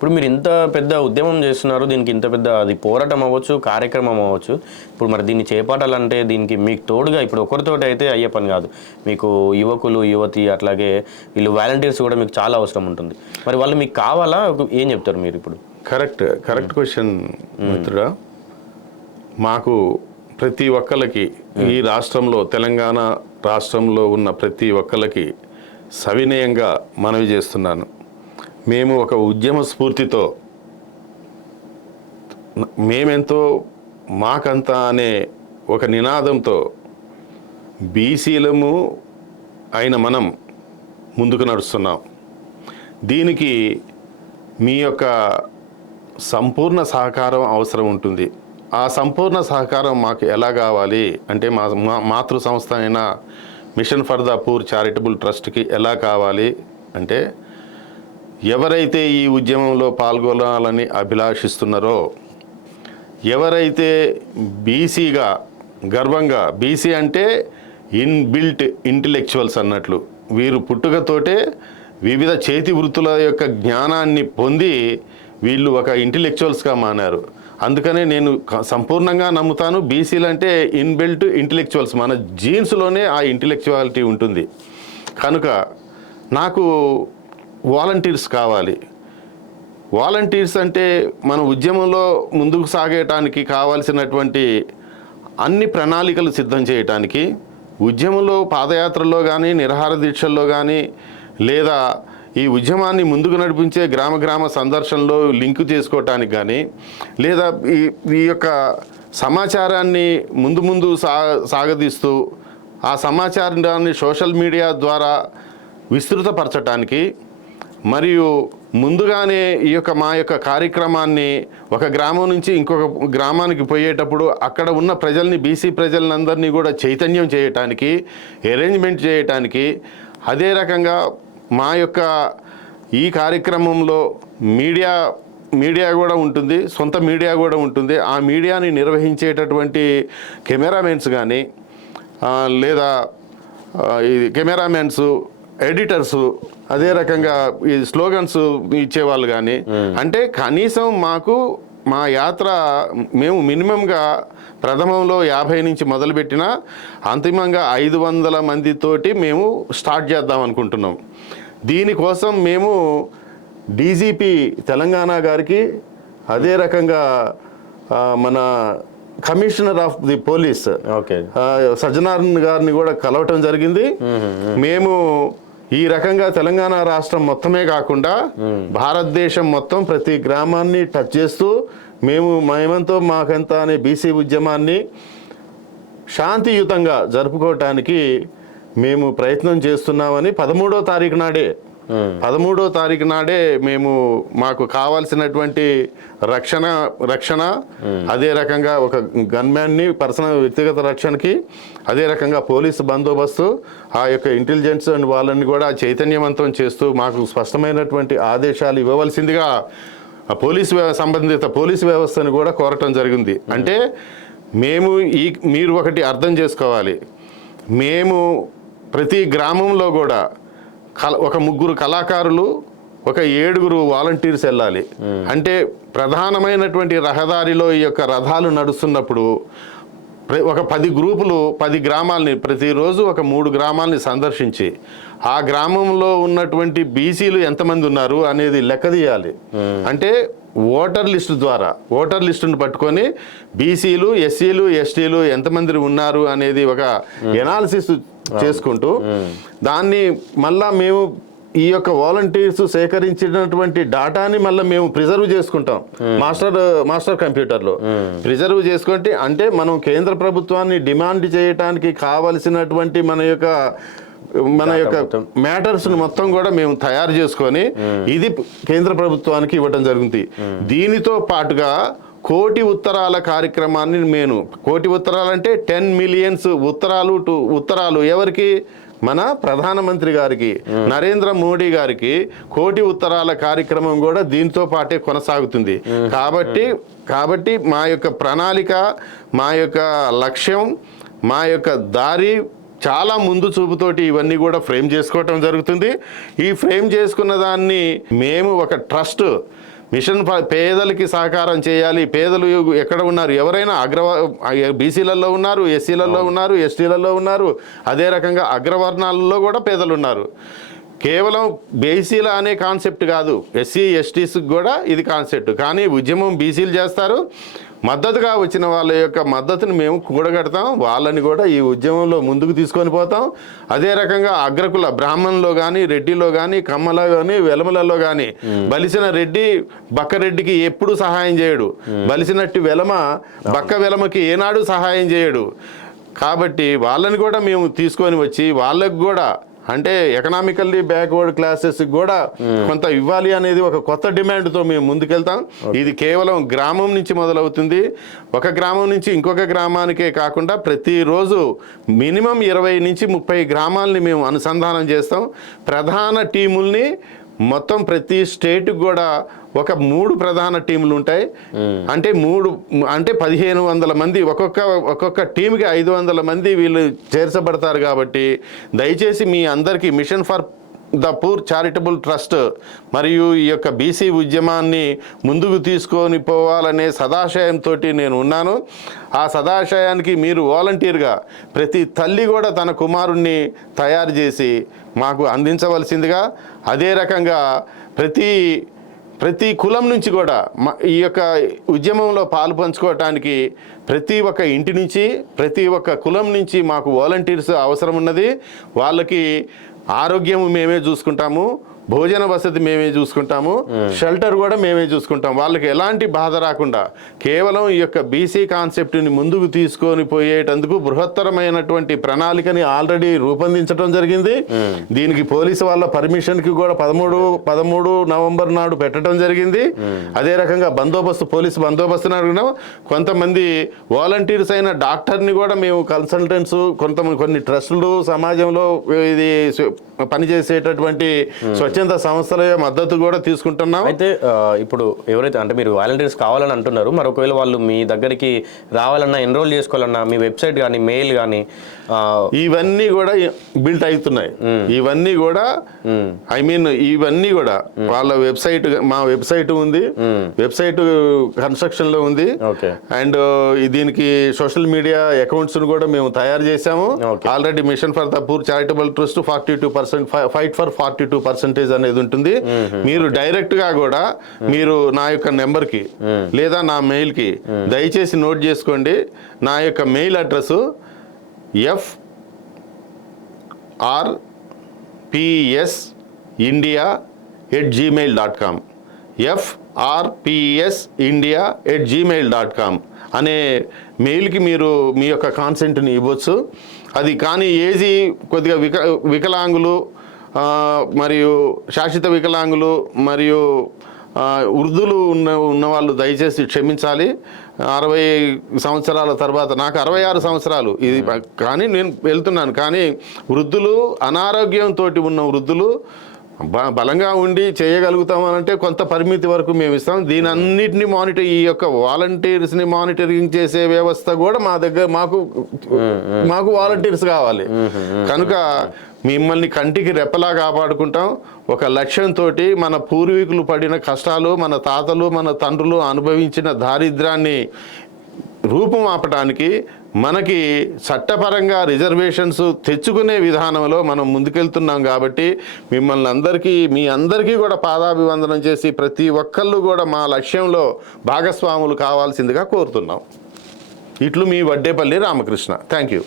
ఇప్పుడు మీరు ఇంత పెద్ద ఉద్యమం చేస్తున్నారు, దీనికి ఇంత పెద్ద అది పోరాటం అవ్వచ్చు, కార్యక్రమం అవ్వచ్చు. ఇప్పుడు మరి దీన్ని చేపట్టాలంటే దీనికి మీకు తోడుగా ఇప్పుడు ఒకరితోటి అయితే అయ్యే పని కాదు. మీకు యువకులు, యువతి, అట్లాగే వీళ్ళు వాలంటీర్స్ కూడా మీకు చాలా అవసరం ఉంటుంది. మరి వాళ్ళు మీకు కావాలా? ఏం చెప్తారు మీరు ఇప్పుడు? కరెక్ట్ క్వశ్చన్ మిత్రుడా. మాకు ప్రతి ఒక్కరికి ఈ రాష్ట్రంలో, తెలంగాణ రాష్ట్రంలో ఉన్న ప్రతి ఒక్కరికి సవినయంగా మనవి చేస్తున్నాను. మేము ఒక ఉద్యమ స్ఫూర్తితో మేమెంతో మాకంతా అనే ఒక నినాదంతో బీసీలము అయిన మనం ముందుకు నడుస్తున్నాం. దీనికి మీ యొక్క సంపూర్ణ సహకారం అవసరం ఉంటుంది. ఆ సంపూర్ణ సహకారం మాకు ఎలా కావాలి అంటే మా మాతృ సంస్థ అయిన mission for the poor charitable ట్రస్ట్కి ఎలా కావాలి అంటే, ఎవరైతే ఈ ఉద్యమంలో పాల్గొనాలని అభిలాషిస్తున్నారో, ఎవరైతే బీసీగా గర్వంగా, బీసీ అంటే ఇన్బిల్ట్ ఇంటెలెక్చువల్స్ అన్నట్లు, వీరు పుట్టుకతోటే వివిధ చేతి వృత్తుల యొక్క జ్ఞానాన్ని పొంది వీళ్ళు ఒక ఇంటెలెక్చువల్స్గా మారారు. అందుకనే నేను సంపూర్ణంగా నమ్ముతాను, బీసీలు అంటే ఇన్బిల్ట్ ఇంటెలెక్చువల్స్, మన జీన్స్లోనే ఆ ఇంటెలెక్చువాలిటీ ఉంటుంది. కనుక నాకు వాలంటీర్స్ కావాలి. వాలంటీర్స్ అంటే మన ఉద్యమంలో ముందుకు సాగేయటానికి కావాల్సినటువంటి అన్ని ప్రణాళికలు సిద్ధం చేయటానికి, ఉద్యమంలో పాదయాత్రల్లో కానీ, నిరాహార దీక్షల్లో కానీ, లేదా ఈ ఉద్యమాన్ని ముందుకు నడిపించే గ్రామ గ్రామ సందర్శనలో లింకు చేసుకోవటానికి కానీ, లేదా ఈ యొక్క సమాచారాన్ని ముందు సాగదీస్తూ ఆ సమాచారాన్ని సోషల్ మీడియా ద్వారా విస్తృతపరచటానికి, మరియు ముందుగానే ఈ యొక్క మా యొక్క కార్యక్రమాన్ని ఒక గ్రామం నుంచి ఇంకొక గ్రామానికి పోయేటప్పుడు అక్కడ ఉన్న ప్రజల్ని, బీసీ ప్రజలందరినీ కూడా చైతన్యం చేయటానికి, అరేంజ్మెంట్ చేయటానికి, అదే రకంగా మా యొక్క ఈ కార్యక్రమంలో మీడియా కూడా ఉంటుంది, సొంత మీడియా కూడా ఉంటుంది. ఆ మీడియాని నిర్వహించేటటువంటి కెమెరామెన్స్ కానీ, లేదా ఈ కెమెరామెన్స్, ఎడిటర్సు, అదే రకంగా ఈ స్లోగన్స్ ఇచ్చేవాళ్ళు కానీ, అంటే కనీసం మాకు మా యాత్ర మేము మినిమంగా ప్రథమంలో 50 నుంచి మొదలుపెట్టిన అంతిమంగా 500 మందితోటి మేము స్టార్ట్ చేద్దాం అనుకుంటున్నాం. దీనికోసం మేము డీజీపీ తెలంగాణ గారికి, అదే రకంగా మన కమిషనర్ ఆఫ్ ది పోలీస్ సజ్జనారాయణ గారిని కూడా కలవటం జరిగింది. మేము ఈ రకంగా తెలంగాణ రాష్ట్రం మొత్తమే కాకుండా భారతదేశం మొత్తం ప్రతి గ్రామాన్ని టచ్ చేస్తూ మేమంతో మాకంతా అనే బీసీ ఉద్యమాన్ని శాంతియుతంగా జరుపుకోవటానికి మేము ప్రయత్నం చేస్తున్నామని 13వ తారీఖు నాడే మేము మాకు కావాల్సినటువంటి రక్షణ, అదే రకంగా ఒక గన్మ్యాన్ని పర్సనల్ వ్యక్తిగత రక్షణకి, అదే రకంగా పోలీసు బందోబస్తు, ఆ యొక్క ఇంటెలిజెన్స్ అండ్ వాళ్ళని కూడా చైతన్యవంతం చేస్తూ మాకు స్పష్టమైనటువంటి ఆదేశాలు ఇవ్వవలసిందిగా సంబంధిత పోలీసు వ్యవస్థను కూడా కోరటం జరిగింది. అంటే మీరు ఒకటి అర్థం చేసుకోవాలి, మేము ప్రతి గ్రామంలో కూడా ఒక 3 కళాకారులు, ఒక 7 వాలంటీర్స్ వెళ్ళాలి. అంటే ప్రధానమైనటువంటి రహదారిలో ఈ యొక్క రథాలు నడుస్తున్నప్పుడు ఒక 10 గ్రూపులు 10 గ్రామాలని ప్రతిరోజు ఒక 3 గ్రామాలని సందర్శించి ఆ గ్రామంలో ఉన్నటువంటి బీసీలు ఎంతమంది ఉన్నారు అనేది లెక్క తీయాలి. అంటే ఓటర్ లిస్టును పట్టుకొని బీసీలు, ఎస్సీలు, ఎస్టీలు ఎంతమంది ఉన్నారు అనేది ఒక ఎనాలిసిస్ చేసుకుంటూ దాన్ని మళ్ళా మేము ఈ యొక్క వాలంటీర్స్ సేకరించినటువంటి డాటాని మళ్ళీ మేము ప్రిజర్వ్ చేసుకుంటాం మాస్టర్ కంప్యూటర్లో ప్రిజర్వ్ చేసుకుంటే, అంటే మనం కేంద్ర ప్రభుత్వాన్ని డిమాండ్ చేయటానికి కావలసినటువంటి మన యొక్క మ్యాటర్స్ను మొత్తం కూడా మేము తయారు చేసుకొని ఇది కేంద్ర ప్రభుత్వానికి ఇవ్వటం జరుగుతుంది. దీనితో పాటుగా 1 కోటి ఉత్తరాల కార్యక్రమాన్ని కోటి ఉత్తరాలు అంటే 10 మిలియన్స్ ఉత్తరాలు ఎవరికి? మన ప్రధానమంత్రి గారికి, నరేంద్ర మోడీ గారికి 1 కోటి ఉత్తరాల కార్యక్రమం కూడా దీంతో పాటే కొనసాగుతుంది. కాబట్టి మా యొక్క ప్రణాళిక, మా యొక్క లక్ష్యం, మా యొక్క దారి చాలా ముందు చూపుతోటి ఇవన్నీ కూడా ఫ్రేమ్ చేసుకోవటం జరుగుతుంది. ఈ ఫ్రేమ్ చేసుకున్న దాన్ని మేము ఒక ట్రస్ట్, మిషన్ పేదలకి సహకారం చేయాలి. పేదలు ఎక్కడ ఉన్నారు, ఎవరైనా బీసీలలో ఉన్నారు, ఎస్సీలలో ఉన్నారు, ఎస్టీలలో ఉన్నారు, అదే రకంగా అగ్రవర్ణాలలో కూడా పేదలు ఉన్నారు. కేవలం బీసీల అనే కాన్సెప్ట్ కాదు, ఎస్సీ ఎస్టీస్కి కూడా ఇది కాన్సెప్ట్. కానీ ఉద్యమం బీసీలు చేస్తారు, మద్దతుగా వచ్చిన వాళ్ళ యొక్క మద్దతుని మేము కూడగడతాం, వాళ్ళని కూడా ఈ ఉద్యమంలో ముందుకు తీసుకొని పోతాం. అదే రకంగా అగ్రకుల బ్రాహ్మణులో కానీ, రెడ్డిలో కానీ, కమ్మలో కానీ, వెలమలలో కానీ బలిసిన రెడ్డి బక్కరెడ్డికి ఎప్పుడు సహాయం చేయడు, బలిసినట్టు వెలమ బక్క వెలమకి ఏనాడు సహాయం చేయడు. కాబట్టి వాళ్ళని కూడా మేము తీసుకొని వచ్చి వాళ్ళకు కూడా అంటే ఎకనామికల్లీ బ్యాక్వర్డ్ క్లాసెస్కి కూడా కొంత ఇవ్వాలి అనేది ఒక కొత్త డిమాండ్తో మేము ముందుకెళ్తాం. ఇది కేవలం గ్రామం నుంచి మొదలవుతుంది. ఒక గ్రామం నుంచి ఇంకొక గ్రామానికే కాకుండా ప్రతిరోజు మినిమం 20 నుంచి 30 గ్రామాలని మేము అనుసంధానం చేస్తాం. ప్రధాన టీముల్ని మొత్తం ప్రతి స్టేట్కి కూడా ఒక 3 ప్రధాన టీములు ఉంటాయి. అంటే 1500 మంది, ఒక్కొక్క టీంకి 500 మంది వీళ్ళు చేర్చబడతారు. కాబట్టి దయచేసి మీ అందరికీ machine for the poor charitable trust మరియు ఈ యొక్క బీసీ ఉద్యమాన్ని ముందుకు తీసుకొని పోవాలనే సదాశయంతో నేను ఉన్నాను. ఆ సదాశయానికి మీరు వాలంటీర్గా ప్రతి తల్లి కూడా తన కుమారుణ్ణి తయారు చేసి మాకు అందించవలసిందిగా, అదే రకంగా ప్రతి కులం నుంచి కూడా ఈ యొక్క ఉద్యమంలో పాలు పంచుకోవటానికి ప్రతి ఒక్క ఇంటి నుంచి, ప్రతి ఒక్క కులం నుంచి మాకు వాలంటీర్స్ అవసరం ఉన్నది. వాళ్ళకి ఆరోగ్యం మేమే చూసుకుంటాము, భోజన వసతి మేమే చూసుకుంటాము, షెల్టర్ కూడా మేమే చూసుకుంటాం. వాళ్ళకి ఎలాంటి బాధ రాకుండా కేవలం ఈ యొక్క బీసీ కాన్సెప్ట్ని ముందుకు తీసుకొని పోయేటందుకు బృహత్తరమైనటువంటి ప్రణాళికని ఆల్రెడీ రూపొందించడం జరిగింది. దీనికి పోలీసు వాళ్ళ పర్మిషన్కి కూడా 13 నవంబర్ నాడు పెట్టడం జరిగింది. అదే రకంగా పోలీసు బందోబస్తు అడిగినాం. కొంతమంది వాలంటీర్స్ అయిన డాక్టర్ని కూడా మేము కన్సల్టెంట్స్, కొన్ని ట్రస్టులు సమాజంలో ఇది పనిచేసేటటువంటి స్వచ్ఛంద సంస్థల మద్దతు కూడా తీసుకుంటున్నాం. అయితే ఇప్పుడు ఎవరైతే అంటే మీరు వాలంటీర్స్ కావాలని అంటున్నారు, మరి ఒకవేళ వాళ్ళు మీ దగ్గరికి రావాలన్నా, ఎన్రోల్ చేసుకోవాలన్నా మీ వెబ్సైట్ కానీ, మెయిల్ కానీ ఇవన్నీ కూడా బిల్ట్ అవుతున్నాయి. ఇవన్నీ కూడా ఇవన్నీ కూడా వాళ్ళ వెబ్సైట్, మా వెబ్సైట్ ఉంది, వెబ్సైట్ కన్స్ట్రక్షన్ లో ఉంది. అండ్ దీనికి సోషల్ మీడియా అకౌంట్స్ కూడా మేము తయారు చేశాము. Already machine for the poor charitable trust 42% fight for 42% అనేది ఉంటుంది. మీరు డైరెక్ట్ గా కూడా మీరు నా యొక్క నెంబర్ కి లేదా నా మెయిల్ కి దయచేసి నోట్ చేసుకోండి. నా యొక్క మెయిల్ అడ్రస్ frpsindia@gmail.com frpsindia@gmail.com అనే మెయిల్కి మీరు మీ యొక్క కాన్సెంట్ని ఇవ్వచ్చు. అది కానీ ఏజీ కొద్దిగా వికలాంగులు మరియు శాశ్వత వికలాంగులు మరియు వృద్ధులు ఉన్న వాళ్ళు దయచేసి క్షమించాలి. 60 సంవత్సరాల తర్వాత, నాకు 66 సంవత్సరాలు ఇది, కానీ నేను వెళ్తున్నాను. కానీ వృద్ధులు, అనారోగ్యంతో ఉన్న వృద్ధులు బలంగా ఉండి చేయగలుగుతామనంటే కొంత పరిమితి వరకు మేము ఇస్తాం. దీని అన్నిటిని ఈ యొక్క వాలంటీర్స్ని మానిటరింగ్ చేసే వ్యవస్థ కూడా మా దగ్గర మాకు వాలంటీర్స్ కావాలి. కనుక మిమ్మల్ని కంటికి రెప్పలా కాపాడుకుంటాం. ఒక లక్ష్యంతో మన పూర్వీకులు పడిన కష్టాలు, మన తాతలు, మన తండ్రులు అనుభవించిన దారిద్ర్యాన్ని రూపుమాపటానికి మనకి చట్టపరంగా రిజర్వేషన్స్ తెచ్చుకునే విధానంలో మనం ముందుకెళ్తున్నాం. కాబట్టి మీ అందరికీ కూడా పాదాభివందనం చేసి ప్రతి ఒక్కళ్ళు కూడా మా లక్ష్యంలో భాగస్వాములు కావాల్సిందిగా కోరుతున్నాం. ఇట్లు మీ వడ్డేపల్లి రామకృష్ణ. Thank you.